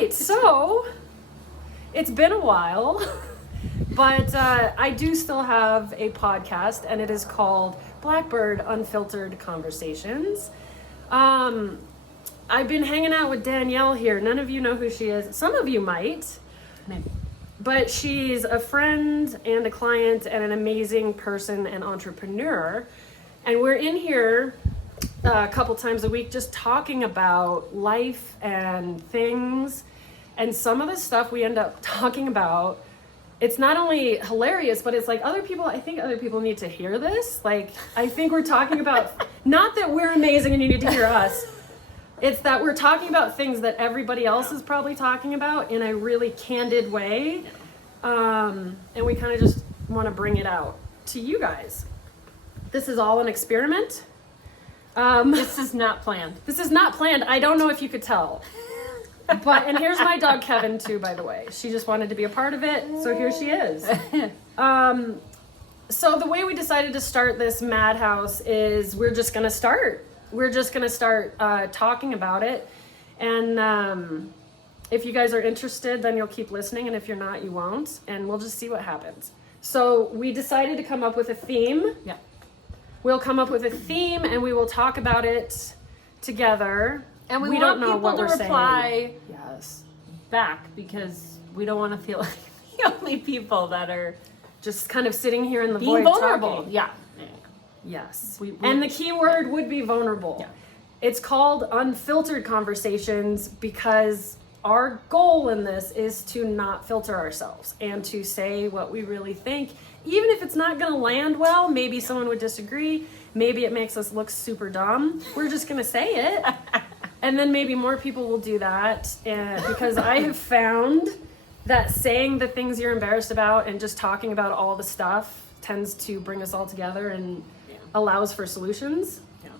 right, so it's been a while, but I do still have a podcast, and it is called Blackbird Unfiltered Conversations. I've been hanging out with Danielle here. None of you know who she is. Some of you might. Maybe. But she's a friend and a client and an amazing person and entrepreneur. And we're in here a couple times a week just talking about life and things. And some of the stuff we end up talking about, it's not only hilarious, but it's like I think other people need to hear this. Like, I think we're talking about, not that we're amazing and you need to hear us. It's that we're talking about things that everybody else is probably talking about in a really candid way. And we kind of just want to bring it out to you guys. This is all an experiment. This is not planned. This is not planned. I don't know if you could tell. And here's my dog Kevin too, by the way. She just wanted to be a part of it, so here she is. So the way we decided to start this madhouse is we're just going to start. We're just going to start talking about it. And if you guys are interested, then you'll keep listening. And if you're not, you won't. And we'll just see what happens. So we decided to come up with a theme. Yeah. We'll come up with a theme and we will talk about it together. And we don't want know people what to we're reply saying. Yes. back because we don't want to feel like the only people that are Just kind of sitting here in the being void vulnerable. talking. Yeah. Yes. We- And the key word would be vulnerable. Yeah. It's called unfiltered conversations because our goal in this is to not filter ourselves and to say what we really think. Even if it's not going to land well, maybe someone would disagree. Maybe it makes us look super dumb. We're just going to say it. And then maybe more people will do that. And because I have found that saying the things you're embarrassed about and just talking about all the stuff tends to bring us all together and allows for solutions. Yeah.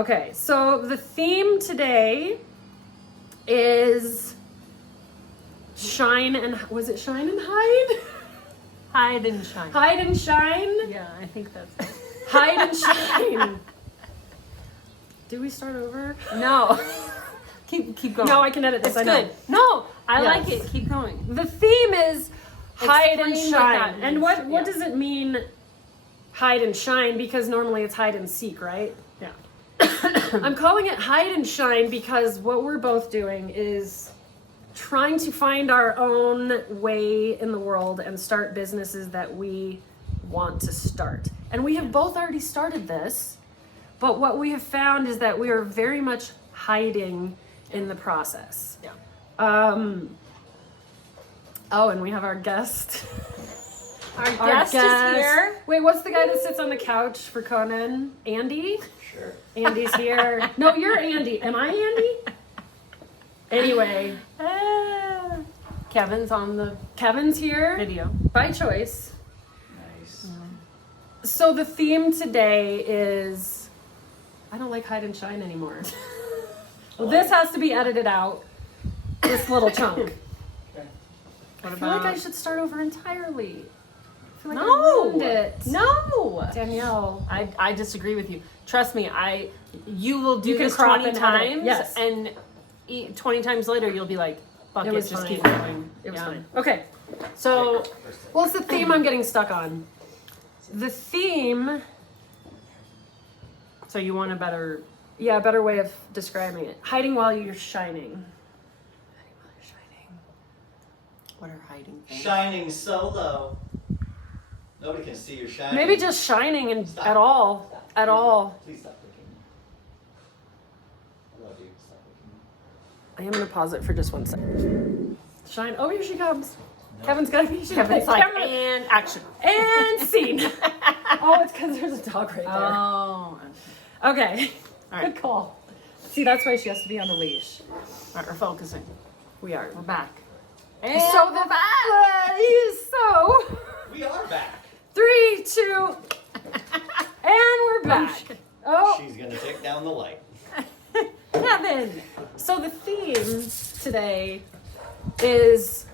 Okay, so the theme today is shine and, was it shine and hide? Hide and shine. Hide and shine? Yeah, I think that's Hide and shine. Do we start over? No. keep going. No, I can edit this. It's I know. good. No, I Yes. like it. Keep going. The theme is hide and Explain what that shine. And means. what Yeah. does it mean, hide and shine? Because normally it's hide and seek, right? Yeah. I'm calling it hide and shine because what we're both doing is trying to find our own way in the world and start businesses that we want to start. And we have both already started this, but what we have found is that we are very much hiding in the process. Yeah. Oh, and we have our guest. Our guest is here. Wait, what's the guy that sits on the couch for Conan? Andy? Sure. Andy's here. No, you're Andy. Am I Andy? Anyway, Kevin's on the Kevin's here video. by choice. Nice. So the theme today is I don't like hide and shine anymore. Well, this has to be edited out. This little chunk. Okay. What I feel like I should start over entirely. I feel like I No. ruined it. No. Danielle. I disagree with you. Trust me, you will do You can this crop 20 and edit. times, Yes. and 20 times later you'll be like, "Fuck It it, was just fine. keep going." It was Yeah. fine. Okay. So Well, it's the theme I'm getting stuck on. The theme, you want a better? yeah, a better way of describing it. Hiding while you're shining. What are hiding things? Shining solo. Nobody can see your shining. Maybe just shining and Stop. at all. Stop. At all. Please stop looking. I love you. Stop looking. I am gonna pause it for just 1 second. Shine. Oh, here she comes. No. Kevin's gotta be. Kevin's like, camera. and action. And scene. Oh, it's because there's a dog right there. Oh. Okay. All right. Good call. See, that's why she has to be on a leash. All right, we're focusing. We are. We're back. So so We are back. 3, 2, and we're back. Oh, She's gonna take down the light. Kevin. So the theme today is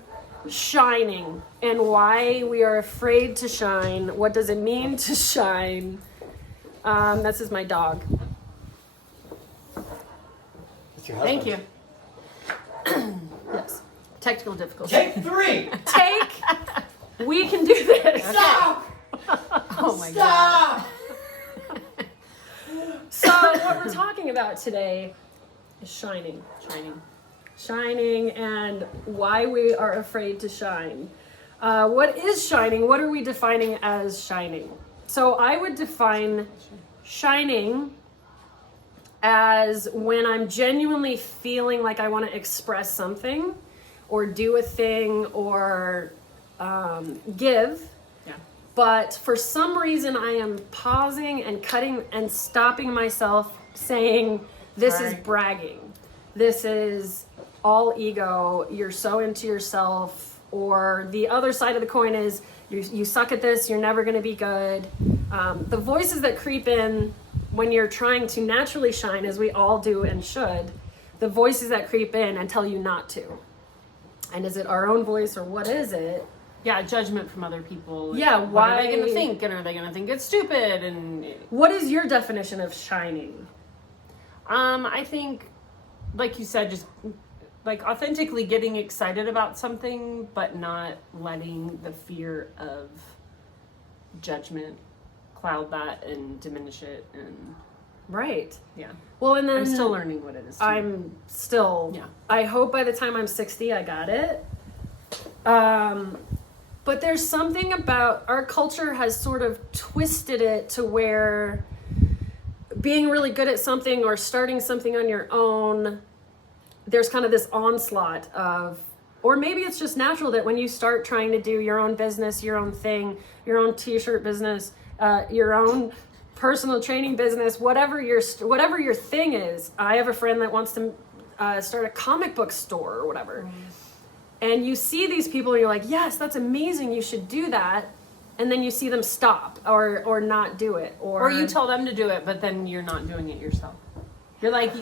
shining and why we are afraid to shine. What does it mean to shine? This is my dog. It's your Thank you. husband. Technical difficulty. Take 3. We can do this. Stop. Oh my god. Stop. So what we're talking about today is shining. Shining and why we are afraid to shine. What is shining? What are we defining as shining? So I would define shining as when I'm genuinely feeling like I want to express something or do a thing or give. Yeah. But for some reason I am pausing and cutting and stopping myself saying, this is Right. bragging. This is all ego. You're so into yourself. Or the other side of the coin is you suck at this. You're never going to be good. The voices that creep in when you're trying to naturally shine, as we all do and should, the voices that creep in and tell you not to. And is it our own voice or what is it? Yeah, judgment from other people. Yeah, What are they why- going to think? And are they going to think it's stupid? And What is your definition of shining? I think, like you said, just like authentically getting excited about something, but not letting the fear of judgment cloud that and diminish it. And Right. yeah, Well, and then I'm still learning what it is. Too. I'm still. Yeah. I hope by the time I'm 60, I got it. But there's something about our culture has sort of twisted it to where being really good at something or starting something on your own, there's kind of this onslaught of, or maybe it's just natural that when you start trying to do your own business, your own thing, your own t-shirt business, your own personal training business, whatever your thing is. I have a friend that wants to start a comic book store or whatever. And you see these people and you're like, yes, that's amazing. You should do that. And then you see them stop or not do it. Or you tell them to do it, but then you're not doing it yourself. You're like,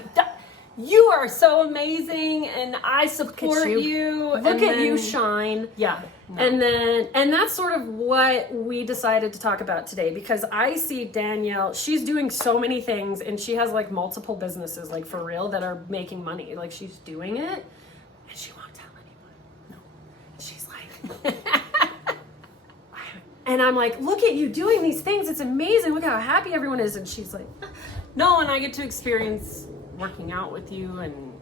you are so amazing, and I support you. Look at you shine. Yeah. No. And that's sort of what we decided to talk about today, because I see Danielle, she's doing so many things and she has like multiple businesses, like for real, that are making money. Like she's doing it and she won't tell anyone. No. She's like, and I'm like, look at you doing these things. It's amazing. Look how happy everyone is. And she's like, No, and I get to experience working out with you and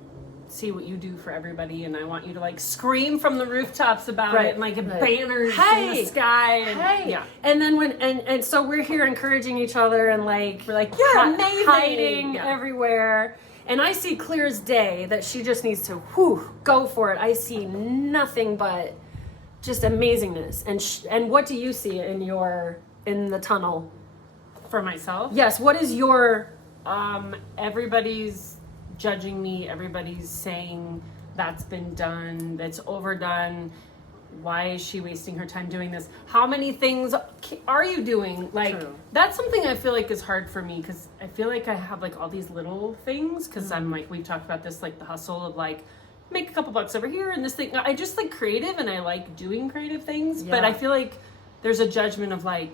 see what you do for everybody, and I want you to like scream from the rooftops about Right, it and like right. banners in Hey, the sky. And, hey. Yeah. And then and so we're here encouraging each other and like We're like, you're amazing. hiding Yeah. everywhere. And I see clear as day that she just needs to go for it. I see nothing but just amazingness. And what do you see in the tunnel? For myself. Yes, what is your Everybody's judging me. Everybody's saying that's been done, that's overdone. Why is she wasting her time doing this? How many things are you doing? Like, True. that's something I feel like is hard for me, because I feel like I have like all these little things, because I'm like, we've talked about this, like the hustle of like, make a couple bucks over here and this thing. I just like creative and I like doing creative things, but Yeah. I feel like there's a judgment of like,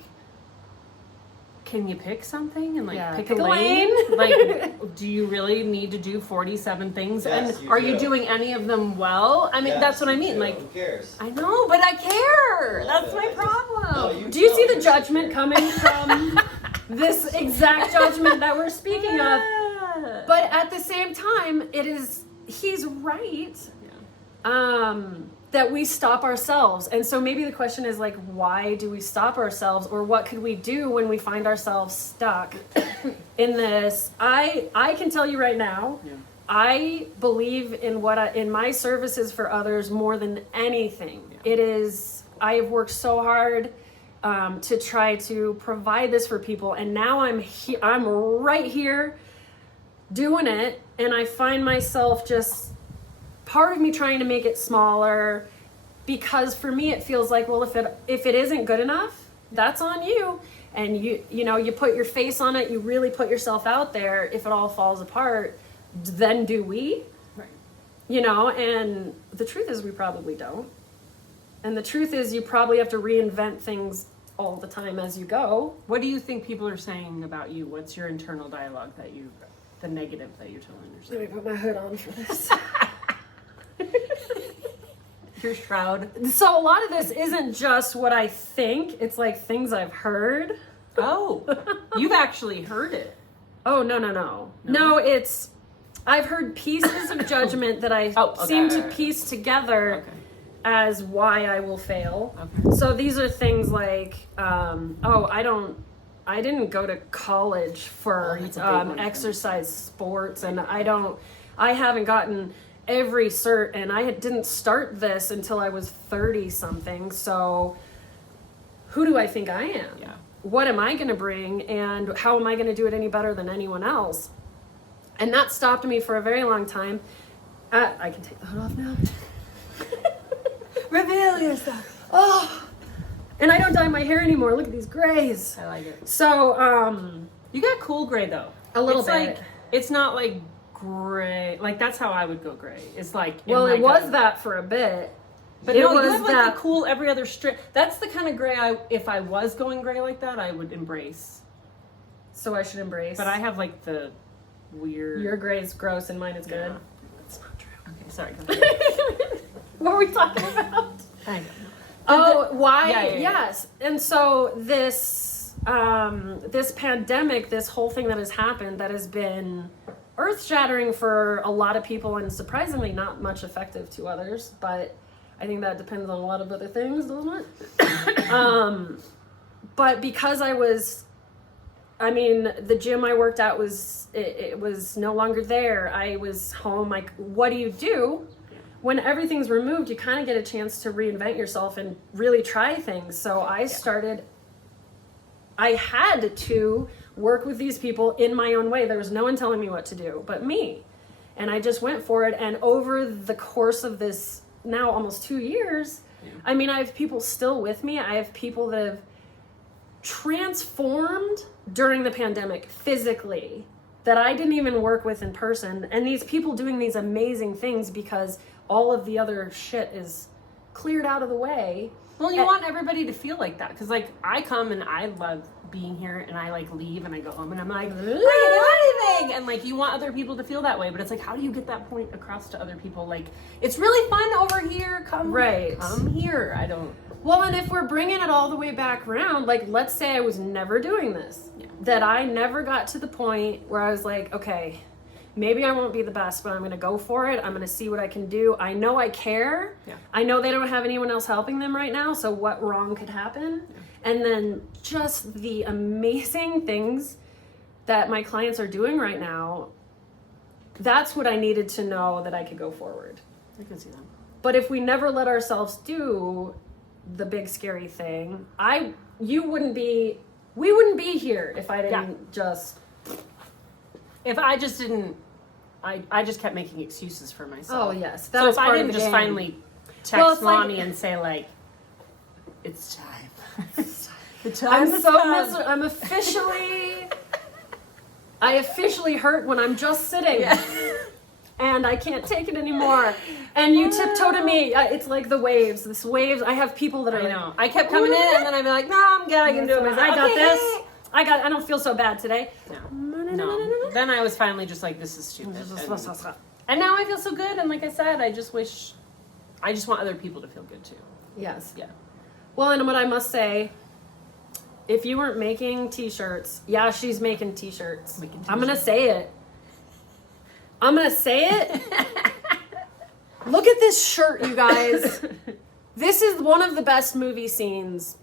can you pick something and like Yeah. pick Pick a a lane? lane. Like, do you really need to do 47 things? Yes, and you are you do. doing any of them well? I mean, Yes, that's what I you mean. do. Like, who cares? I know, but I care. Love That's it. my I just- problem. No, Do you see no, the judgment coming from this exact judgment that we're speaking of? Yeah. But at the same time, he's right. That we stop ourselves. And so maybe the question is like, why do we stop ourselves, or what could we do when we find ourselves stuck in this? I can tell you right now, Yeah. I believe in in my services for others more than anything. Yeah. It is, I have worked so hard to try to provide this for people, and now I'm right here doing it, and I find myself just part of me trying to make it smaller, because for me it feels like, well, if it isn't good enough, that's on you. And you put your face on it, you really put yourself out there. If it all falls apart, then do we? Right. And the truth is we probably don't. And the truth is you probably have to reinvent things all the time as you go. What do you think people are saying about you? What's your internal dialogue the negative that you're telling Let me yourself? put my hood on for this. Your shroud. So a lot of this isn't just what I think, it's like things I've heard. Oh, you've actually heard it. Oh, no, it's I've heard pieces of judgment that I seem to piece together as why I will fail. Okay. So these are things like I didn't go to college for that's a big one for me. exercise sports, and I haven't gotten every cert, and I didn't start this until I was 30 something. So who do I think I am? Yeah. What am I going to bring, and how am I going to do it any better than anyone else? And that stopped me for a very long time. I can take the hood off now. Reveal yourself. Oh, and I don't dye my hair anymore. Look at these grays. I like it. So, You got cool gray though. A little it's bit. Like, it's not like gray. Like that's how I would go gray. It's like well, it was that for a bit. But it no, was you have like that the cool every other strip. That's the kind of gray if I was going gray like that, I would embrace. So I should embrace. But I have like the weird. Your gray is gross and mine is good. Yeah. That's not true. Okay, sorry. What were we talking about? I know. Oh, why? Yeah. Yes. And so this this pandemic, this whole thing that has happened, that has been earth-shattering for a lot of people and surprisingly not much effective to others, but I think that depends on a lot of other things, doesn't it? But because the gym I worked at it was no longer there. I was home. Like, what do you do? When everything's removed, you kind of get a chance to reinvent yourself and really try things. So I had to work with these people in my own way. There was no one telling me what to do but me. And I just went for it. And over the course of this now almost 2 years, I have people still with me. I have people that have transformed during the pandemic physically that I didn't even work with in person. And these people doing these amazing things because all of the other shit is cleared out of the way. Well, you want everybody to feel like that because, like, I come and I love being here, and I like leave and I go home and I'm like, I can't do anything, and like you want other people to feel that way, but it's like, how do you get that point across to other people? Like, it's really fun over here. Come here. I don't. Well, and if we're bringing it all the way back around, like, let's say I was never doing this, that I never got to the point where I was like, okay, maybe I won't be the best, but I'm going to go for it. I'm going to see what I can do. I know I care. Yeah. I know they don't have anyone else helping them right now, so what wrong could happen? Yeah. And then just the amazing things that my clients are doing right now, that's what I needed to know that I could go forward. I can see that. But if we never let ourselves do the big scary thing, we wouldn't be here if I didn't if I just didn't, I just kept making excuses for myself. Oh yes, so if I didn't just finally text Lonnie and say like, it's time. The time I'm so miserable. I officially hurt when I'm just sitting. And I can't take it anymore. And you tiptoe to me. It's like the waves. This waves. I have people that are. I know. I kept coming in, and then I'd be like, "No, I'm good. I can do it myself. I got this. I don't feel so bad today." No. Then I was finally just like, "This is stupid." And now I feel so good. And like I said, I just want other people to feel good too. Yes. Yeah. Well, and what I must say, if you weren't making t-shirts, she's making t-shirts. I'm gonna say it. Look at this shirt, you guys. This is one of the best movie scenes.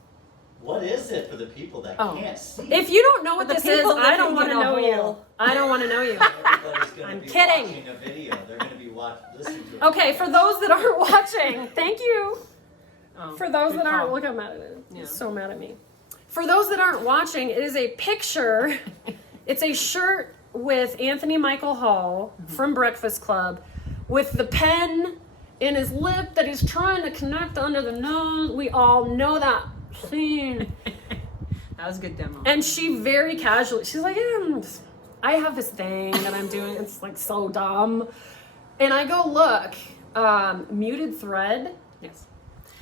What is it for the people that can't see? If you don't know what this is, people I don't living want to in a know you. hole. I don't want to know you. Everybody's going I'm to be kidding. watching a video. They're going to be listening to it. Okay, for those that aren't watching, thank you. For those that aren't, look, I'm mad at it. Yeah. He's so mad at me. For those that aren't watching, it is a picture. It's a shirt with Anthony Michael Hall from Breakfast Club with the pen in his lip that he's trying to connect under the nose. We all know that scene. That was a good demo. And she very casually, she's like, I have this thing that I'm doing. It's like so dumb. And I go, look, muted thread. Yes.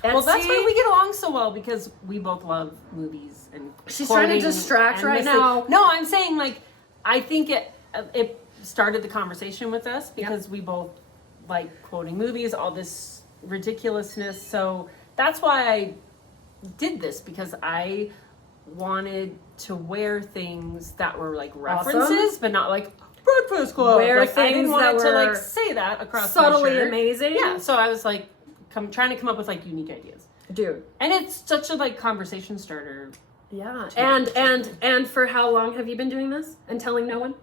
Etsy. Well, that's why we get along so well, because we both love movies and she's trying to distract right now. No, I'm saying, like, I think it started the conversation with us because we both like quoting movies, all this ridiculousness. So that's why I did this, because I wanted to wear things that were like references, but not like Breakfast Club. Wear like, I didn't things want that it to like were say that across my subtly shirt. amazing. Yeah, so I was like trying to come up with like unique ideas. Dude. And it's such a like conversation starter. Yeah. And for how long have you been doing this and telling no one?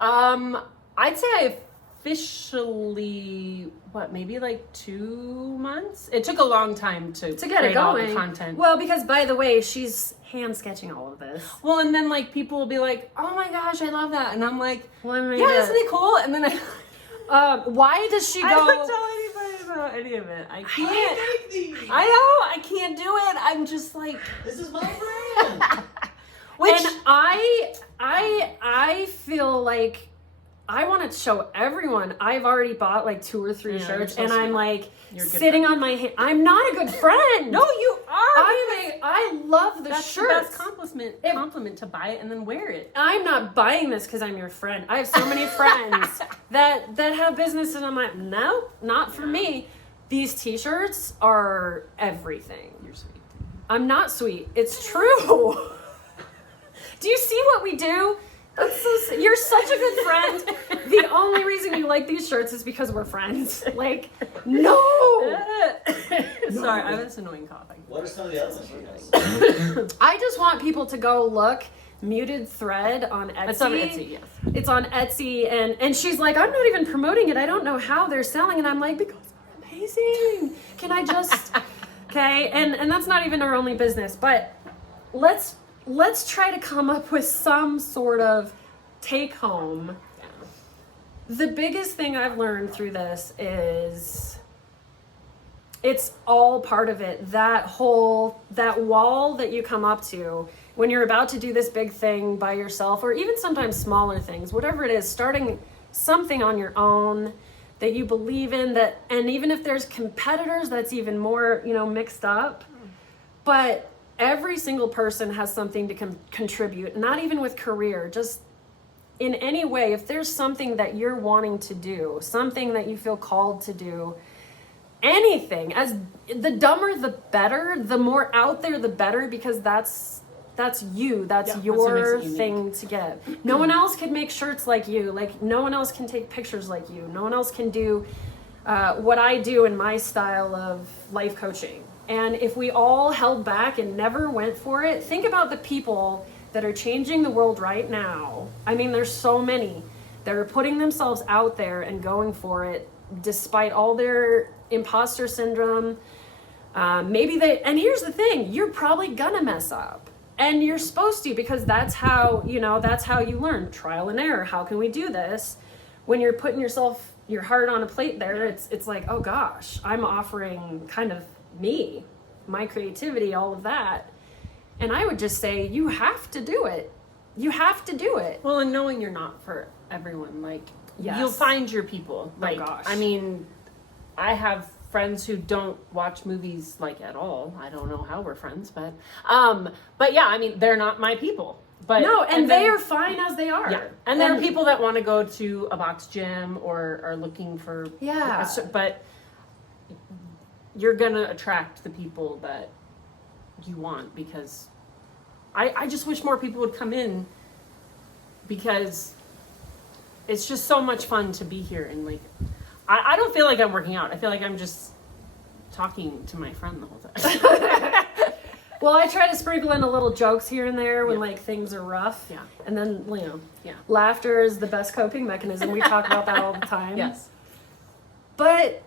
I'd say I officially, maybe like 2 months? It took a long time to To get create it all going. the content. Well, because by the way, she's hand sketching all of this. Well, and then like people will be like, "Oh my gosh, I love that," and I'm like, Well, I made "Yeah, it. isn't it cool?" And then Why does she go? I don't tell anybody about any of it. I can't. I make these. I know I can't do it. I'm just like, This is my brand. which And I feel like I want to show everyone. I've already bought like 2 or 3 Yeah, shirts, you're so and I'm sweet. like You're a good sitting friend. on my hand. I'm not a good friend. no, you are. I love the That's shirts. the best compliment to buy it and then wear it. I'm not buying this because I'm your friend. I have so many friends that have businesses, and I'm like, no, not for me. These T-shirts are everything. You're sweet. I'm not sweet. It's true. Do you see what we do? That's so. You're such a good friend. The only reason you like these shirts is because we're friends. Like, no. Sorry, I have this annoying coughing. What are some of the other ones? I just want people to go look. Muted Thread on Etsy. It's on Etsy, yes. It's on Etsy, and she's like, I'm not even promoting it. I don't know how they're selling, and I'm like, because they're amazing. Can I just? Okay, and that's not even our only business, but let's try to come up with some sort of take home. The biggest thing I've learned through this is it's all part of it. That wall that you come up to when you're about to do this big thing by yourself, or even sometimes smaller things, whatever it is, starting something on your own that you believe in, that, and even if there's competitors, that's even more, mixed up. But every single person has something to contribute, not even with career, just in any way. If there's something that you're wanting to do, something that you feel called to do, anything, as the dumber the better, the more out there the better, because that's you, that's Yeah, your that's what makes it unique. thing to get. No one else can make shirts like you, like no one else can take pictures like you, no one else can do what I do in my style of life coaching. And if we all held back and never went for it, think about the people that are changing the world right now. I mean, there's so many that are putting themselves out there and going for it despite all their imposter syndrome. And here's the thing, you're probably gonna mess up. And you're supposed to, because that's how you learn. Trial and error. How can we do this? When you're putting your heart on a plate there, it's like, oh gosh, I'm offering kind of me, my creativity, all of that. And I would just say, you have to do it. You have to do it. Well, and knowing you're not for everyone, like, Yes. you'll find your people. Like, gosh. I mean, I have friends who don't watch movies like at all. I don't know how we're friends, but yeah, I mean, they're not my people. But No, and then- they are fine as they are. Yeah, and there are people that want to go to a box gym or are looking for Yeah. but you're gonna attract the people that you want, because I just wish more people would come in, because it's just so much fun to be here. And like, I don't feel like I'm working out. I feel like I'm just talking to my friend the whole time. Well, I try to sprinkle in a little jokes here and there when Yeah. like things are rough. Yeah. And then, Yeah. laughter is the best coping mechanism. We talk about that all the time. Yes. But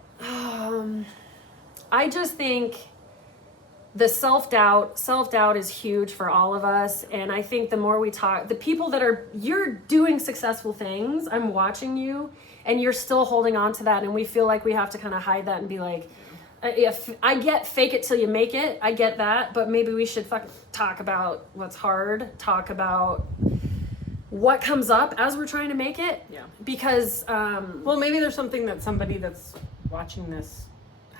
I just think the self-doubt is huge for all of us. And I think the more we talk, the people you're doing successful things, I'm watching you, and you're still holding on to that. And we feel like we have to kind of hide that and be like, if I get fake it till you make it, I get that. But maybe we should fucking talk about what's hard, talk about what comes up as we're trying to make it. Yeah. Because, Well, maybe there's something that somebody that's watching this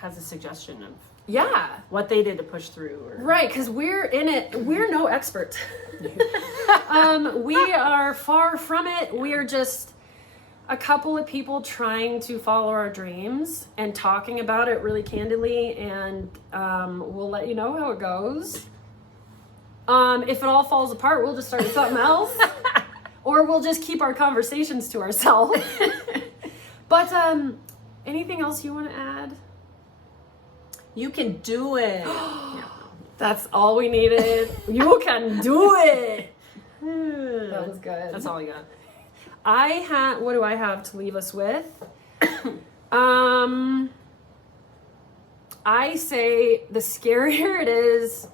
has a suggestion of yeah. what they did to push through. Or... Right, because we're in it. We're no experts. We are far from it. We are just a couple of people trying to follow our dreams and talking about it really candidly, and we'll let you know how it goes. If it all falls apart, we'll just start something else, or we'll just keep our conversations to ourselves. But anything else you want to add? You can do it. That's all we needed. You can do it. That was good. That's all I got. What do I have to leave us with? I say the scarier it is,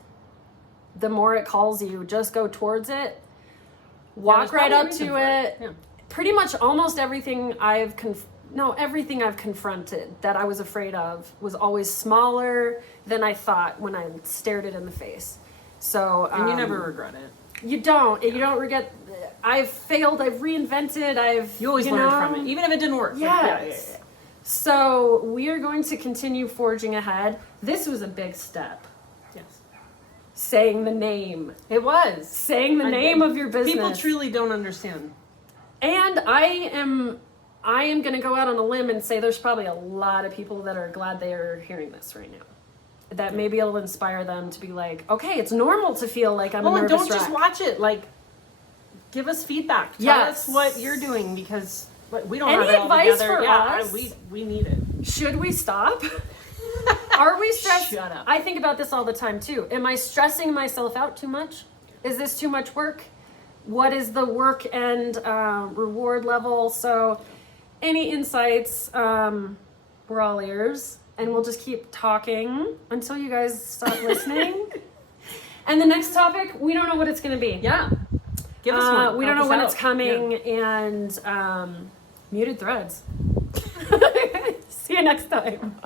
the more it calls you. Just go towards it. Walk right up to it. Yeah. Pretty much almost everything everything I've confronted that I was afraid of was always smaller than I thought when I stared it in the face. So And you never regret it. You don't. You don't regret. I've failed. I've reinvented. You always learn from it, even if it didn't work. Yes. Yeah. So we are going to continue forging ahead. This was a big step. Yes. Saying the name. It was. Saying the name of your business. People truly don't understand. And I am going to go out on a limb and say there's probably a lot of people that are glad they are hearing this right now. That maybe it'll inspire them to be like, okay, it's normal to feel like I'm a nervous and don't wreck. just watch it. Like, give us feedback. Tell us what you're doing, because we don't Any have it all advice together. for us? We need it. Should we stop? Are we stressed? Shut up. I think about this all the time too. Am I stressing myself out too much? Is this too much work? What is the work and reward level? So, any insights? We're all ears, and we'll just keep talking until you guys stop listening. And the next topic, we don't know what it's going to be. Yeah. Give us one. We don't Help know us when out. it's coming, and muted threads. See you next time.